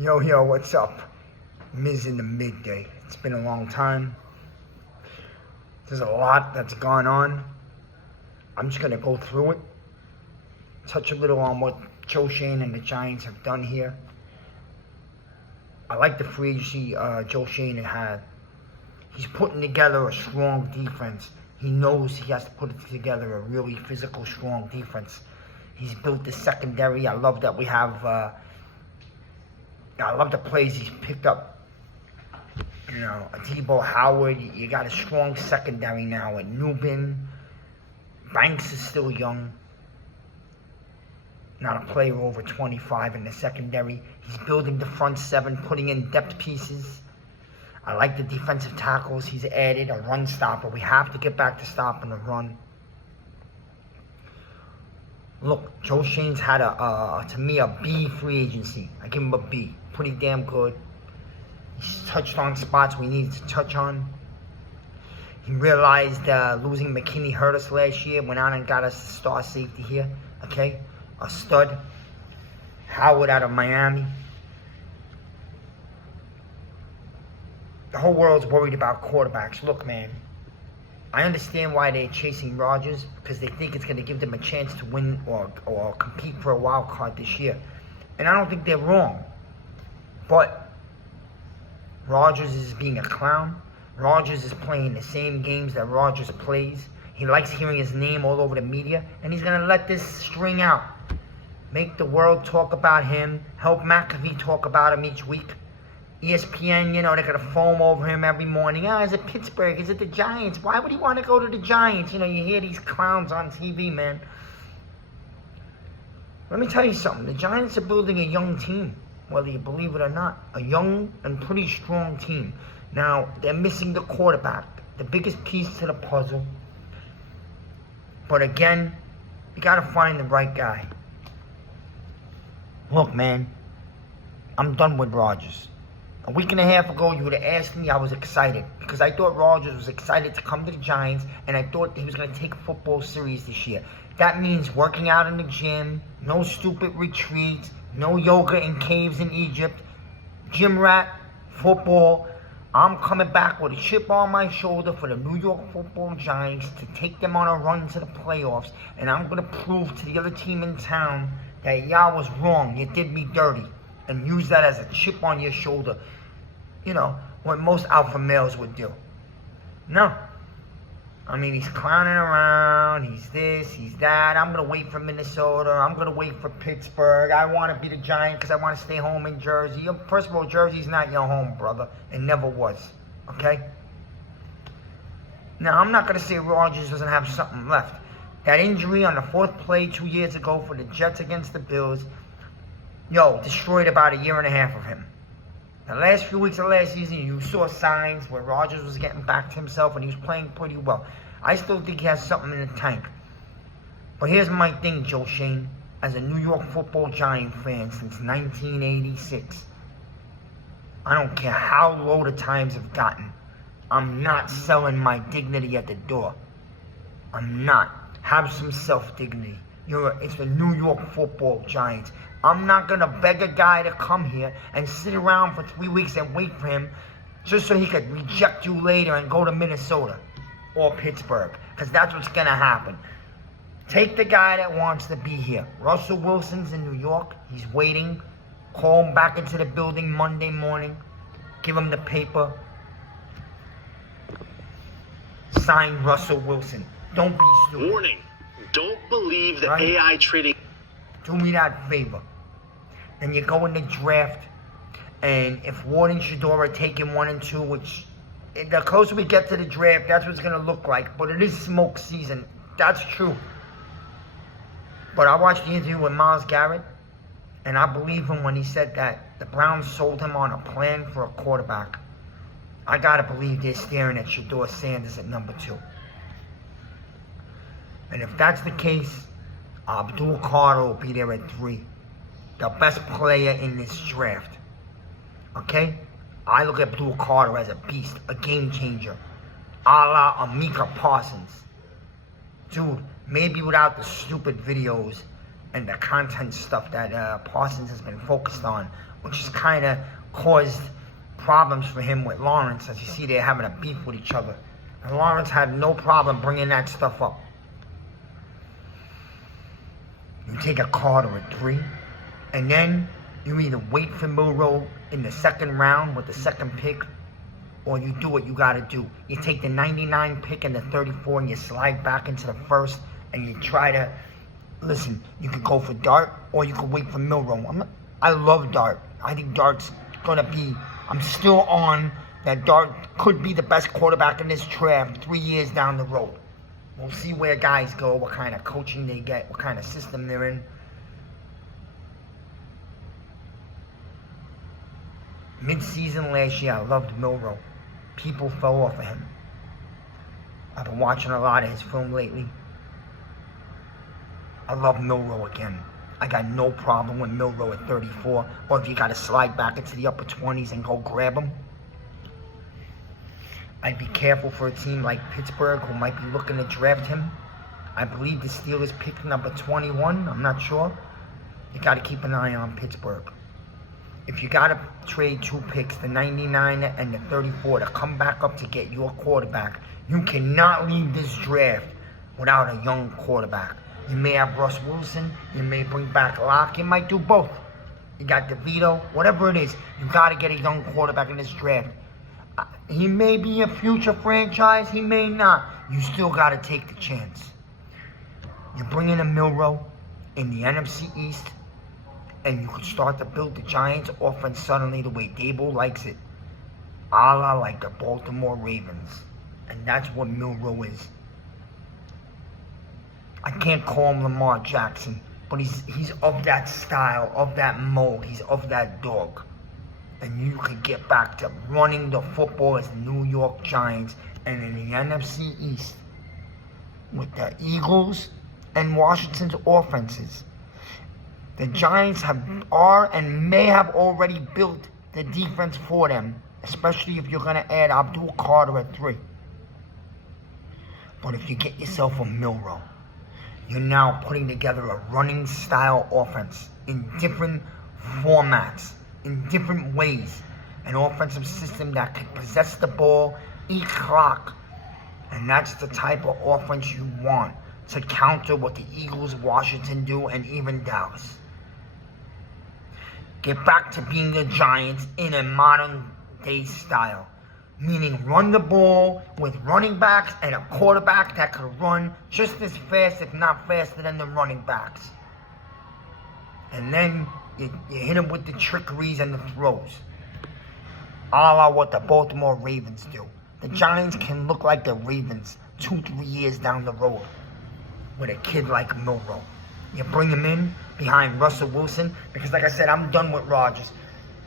Yo, what's up? Miz in the midday. It's been a long time. There's a lot that's gone on. I'm just going to go through it. Touch a little on what Joe Schoen and the Giants have done here. I like the free agency Joe Schoen had. He's putting together a strong defense. He knows he has to put together a really physical, strong defense. He's built the secondary. I love that we have... I love the plays he's picked up. You know, Debo Howard, you got a strong secondary now with Nubin. Banks is still young. Not a player over 25 in the secondary. He's building the front seven, putting in depth pieces. I like the defensive tackles he's added, a run stopper. We have to get back to stopping the run. Look, Joe Schoen's had to me, a B free agency. I give him a B. Pretty damn good. He's touched on spots we needed to touch on. He realized losing McKinney hurt us last year. Went out and got us a star safety here. Okay? A stud. Howard out of Miami. The whole world's worried about quarterbacks. Look, man. I understand why they're chasing Rodgers, because they think it's going to give them a chance to win or compete for a wild card this year. And I don't think they're wrong. But Rodgers is being a clown. Rodgers is playing the same games that Rodgers plays. He likes hearing his name all over the media, and he's going to let this string out. Make the world talk about him. Help McAfee talk about him each week. ESPN, you know, they're going to foam over him every morning. Is it Pittsburgh? Is it the Giants? Why would he want to go to the Giants? You know, you hear these clowns on TV, man. Let me tell you something. The Giants are building a young team, whether you believe it or not. A young and pretty strong team. Now, they're missing the quarterback, the biggest piece to the puzzle. But again, you got to find the right guy. Look, man, I'm done with Rodgers. A week and a half ago, you would have asked me, I was excited. Because I thought Rodgers was excited to come to the Giants, and I thought he was going to take football serious this year. That means working out in the gym, no stupid retreats, no yoga in caves in Egypt, gym rat, football. I'm coming back with a chip on my shoulder for the New York Football Giants to take them on a run to the playoffs. And I'm going to prove to the other team in town that y'all was wrong. You did me dirty. And use that as a chip on your shoulder. You know, what most alpha males would do. No. I mean, he's clowning around. He's this, he's that. I'm going to wait for Minnesota. I'm going to wait for Pittsburgh. I want to be the Giant because I want to stay home in Jersey. First of all, Jersey's not your home, brother. It never was. Okay? Now, I'm not going to say Rodgers doesn't have something left. That injury on the fourth play 2 years ago for the Jets against the Bills, destroyed about a year and a half of him. The last few weeks of last season, you saw signs where Rodgers was getting back to himself and he was playing pretty well. I still think he has something in the tank. But here's my thing, Joe Schoen. As a New York Football Giant fan since 1986, I don't care how low the times have gotten. I'm not selling my dignity at the door. I'm not. Have some self-dignity. It's the New York Football Giants. I'm not going to beg a guy to come here and sit around for 3 weeks and wait for him just so he could reject you later and go to Minnesota or Pittsburgh. Because that's what's going to happen. Take the guy that wants to be here. Russell Wilson's in New York. He's waiting. Call him back into the building Monday morning. Give him the paper. Sign Russell Wilson. Don't be stupid. Warning. Don't believe the AI trading. Do me that favor. Then you go in the draft, and if Ward and Shador are taking 1 and 2, which the closer we get to the draft, that's what it's going to look like. But it is smoke season. That's true. But I watched the interview with Myles Garrett, and I believe him when he said that the Browns sold him on a plan for a quarterback. I got to believe they're staring at Shador Sanders at number 2. And if that's the case, Abdul Carter will be there at 3. The best player in this draft. Okay? I look at Abdul Carter as a beast, a game changer. A la Amika Parsons. Dude, maybe without the stupid videos and the content stuff that Parsons has been focused on, which has kind of caused problems for him with Lawrence. As you see, they're having a beef with each other. And Lawrence had no problem bringing that stuff up. You take a Carter at 3, and then you either wait for Milroe in the second round with the second pick, or you do what you got to do. You take the 99 pick and the 34 and you slide back into the first and you try to, listen, you could go for Dart or you could wait for Milroe. I love Dart. I think Dart's going to be, I'm still on that Dart could be the best quarterback in this draft 3 years down the road. We'll see where guys go, what kind of coaching they get, what kind of system they're in. Mid-season last year, I loved Milroe. People fell off of him. I've been watching a lot of his film lately. I love Milroe again. I got no problem with Milroe at 34, or if you got to slide back into the upper 20s and go grab him. I'd be careful for a team like Pittsburgh who might be looking to draft him. I believe the Steelers picked number 21. I'm not sure. You got to keep an eye on Pittsburgh. If you got to trade 2 picks, the 99 and the 34, to come back up to get your quarterback, you cannot leave this draft without a young quarterback. You may have Russ Wilson. You may bring back Locke. You might do both. You got DeVito. Whatever it is, you got to get a young quarterback in this draft. He may be a future franchise. He may not. You still got to take the chance. You bring in a Milroe in the NFC East, and you could start to build the Giants offense suddenly the way Dable likes it. A la like the Baltimore Ravens. And that's what Milroe is. I can't call him Lamar Jackson, but he's of that style, of that mold. He's of that dog. And you could get back to running the football as the New York Giants, and in the NFC East with the Eagles and Washington's offenses. The Giants are and may have already built the defense for them, especially if you're going to add Abdul Carter at 3. But if you get yourself a Milroe, you're now putting together a running style offense in different formats, in different ways. An offensive system that can possess the ball, eat clock. And that's the type of offense you want to counter what the Eagles, Washington do, and even Dallas. Get back to being the Giants in a modern day style. Meaning run the ball with running backs and a quarterback that could run just as fast, if not faster, than the running backs. And then you hit them with the trickeries and the throws. A la what the Baltimore Ravens do. The Giants can look like the Ravens 2-3 years down the road with a kid like Milroe. You bring him in behind Russell Wilson, because like I said, I'm done with Rodgers.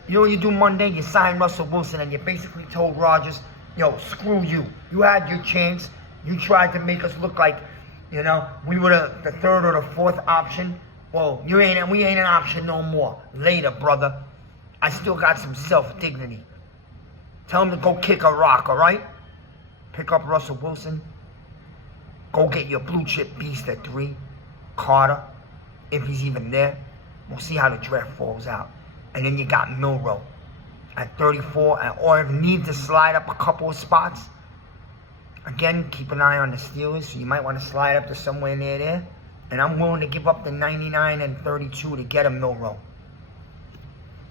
You know what you do Monday? You sign Russell Wilson and you basically told Rodgers, yo, screw you. You had your chance. You tried to make us look like, we were the third or the fourth option. Well, we ain't an option no more. Later, brother. I still got some self-dignity. Tell him to go kick a rock, all right? Pick up Russell Wilson. Go get your blue chip beast at 3. Carter, if he's even there. We'll see how the draft falls out. And then you got Milroe at 34, or if you need to slide up a couple of spots. Again, keep an eye on the Steelers, so you might want to slide up to somewhere near there. And I'm willing to give up the 99 and 32 to get a Milroe.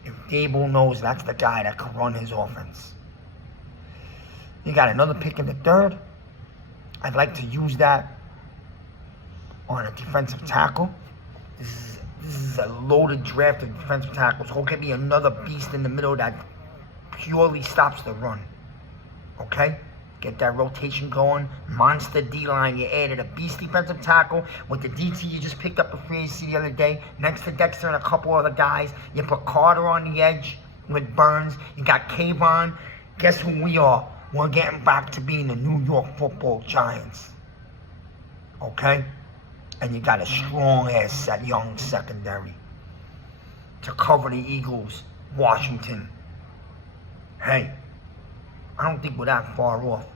If Dable knows that's the guy that can run his offense. You got another pick in the 3rd. I'd like to use that on a defensive tackle. This is a loaded draft of defensive tackles. Go get me another beast in the middle that purely stops the run. Okay? Get that rotation going. Monster D-line. You added a beast defensive tackle with the DT you just picked up a free agency the other day. Next to Dexter and a couple other guys. You put Carter on the edge with Burns. You got Kayvon. Guess who we are? We're getting back to being the New York Football Giants. Okay? And you got a strong-ass young secondary to cover the Eagles, Washington. Hey, I don't think we're that far off.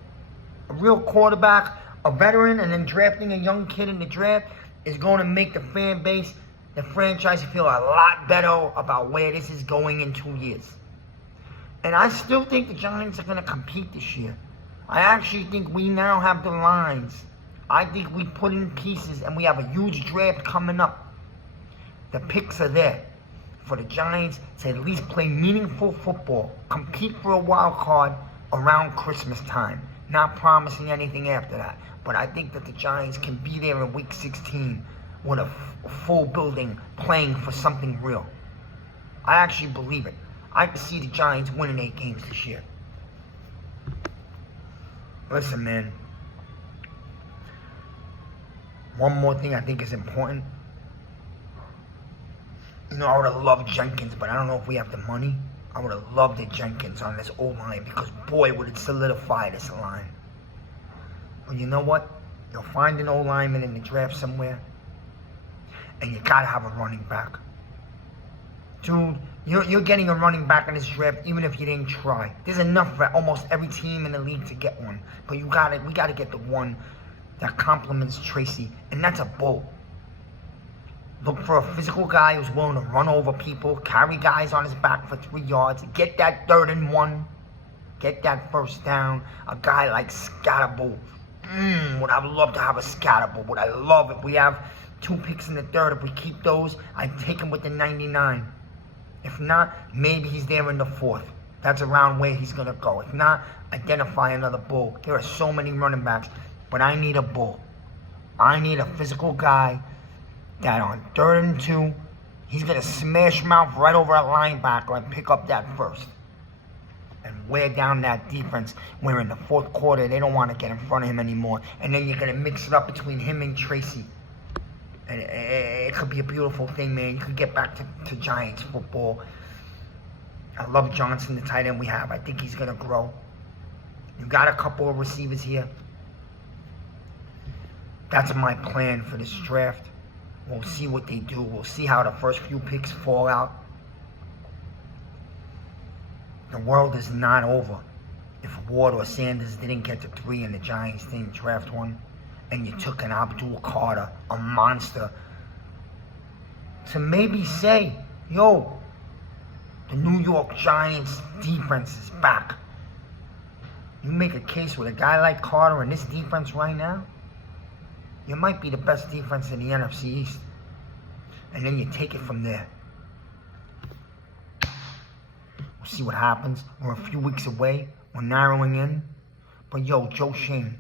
A real quarterback, a veteran, and then drafting a young kid in the draft is going to make the fan base the franchise will feel a lot better about where this is going in 2 years. And I still think the Giants are going to compete this year. I actually think we now have the lines. I think we put in pieces and we have a huge draft coming up. The picks are there for the Giants to at least play meaningful football, compete for a wild card around Christmas time. Not promising anything after that. But I think that the Giants can be there in week 16 with a full building playing for something real. I actually believe it. I can see the Giants winning 8 games this year. Listen, man. One more thing I think is important. You know, I would have loved Jenkins, but I don't know if we have the money. I would have loved the Jenkins on this O-line because, boy, would it solidify this line. But you know what? You'll find an O-lineman in the draft somewhere, and you got to have a running back. Dude, you're getting a running back in this draft even if you didn't try. There's enough for almost every team in the league to get one. But we got to get the one that complements Tracy, and that's a bull. Look for a physical guy who's willing to run over people, carry guys on his back for 3 yards, get that 3rd and 1, get that first down. A guy like Scatterbull. Would I love to have a Scatterbull. Would I love if we have 2 picks in the 3rd. If we keep those, I'd take him with the 99. If not, maybe he's there in the 4th. That's around where he's going to go. If not, identify another bull. There are so many running backs, but I need a bull. I need a physical guy that on 3rd and 2, he's going to smash mouth right over a linebacker and pick up that first. And wear down that defense where in the 4th quarter they don't want to get in front of him anymore. And then you're going to mix it up between him and Tracy. And it could be a beautiful thing, man. You could get back to Giants football. I love Johnson, the tight end we have. I think he's going to grow. You got a couple of receivers here. That's my plan for this draft. We'll see what they do. We'll see how the first few picks fall out. The world is not over. If Ward or Sanders didn't get to 3 and the Giants didn't draft one, and you took an Abdul Carter, a monster, to maybe say, yo, the New York Giants defense is back. You make a case with a guy like Carter in this defense right now, you might be the best defense in the NFC East. And then you take it from there. We'll see what happens. We're a few weeks away. We're narrowing in. But yo, Joe Shane,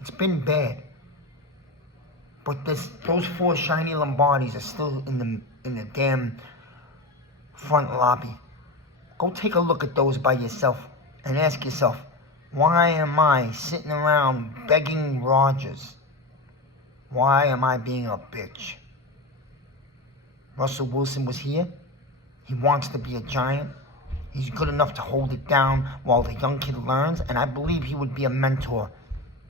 it's been bad. But those 4 shiny Lombardis are still in the damn front lobby. Go take a look at those by yourself and ask yourself, why am I sitting around begging Rodgers? Why am I being a bitch? Russell Wilson was here. He wants to be a Giant. He's good enough to hold it down while the young kid learns, and I believe he would be a mentor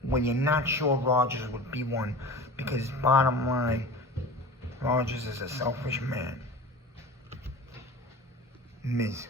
when you're not sure Rodgers would be one, because bottom line, Rodgers is a selfish man. Miz.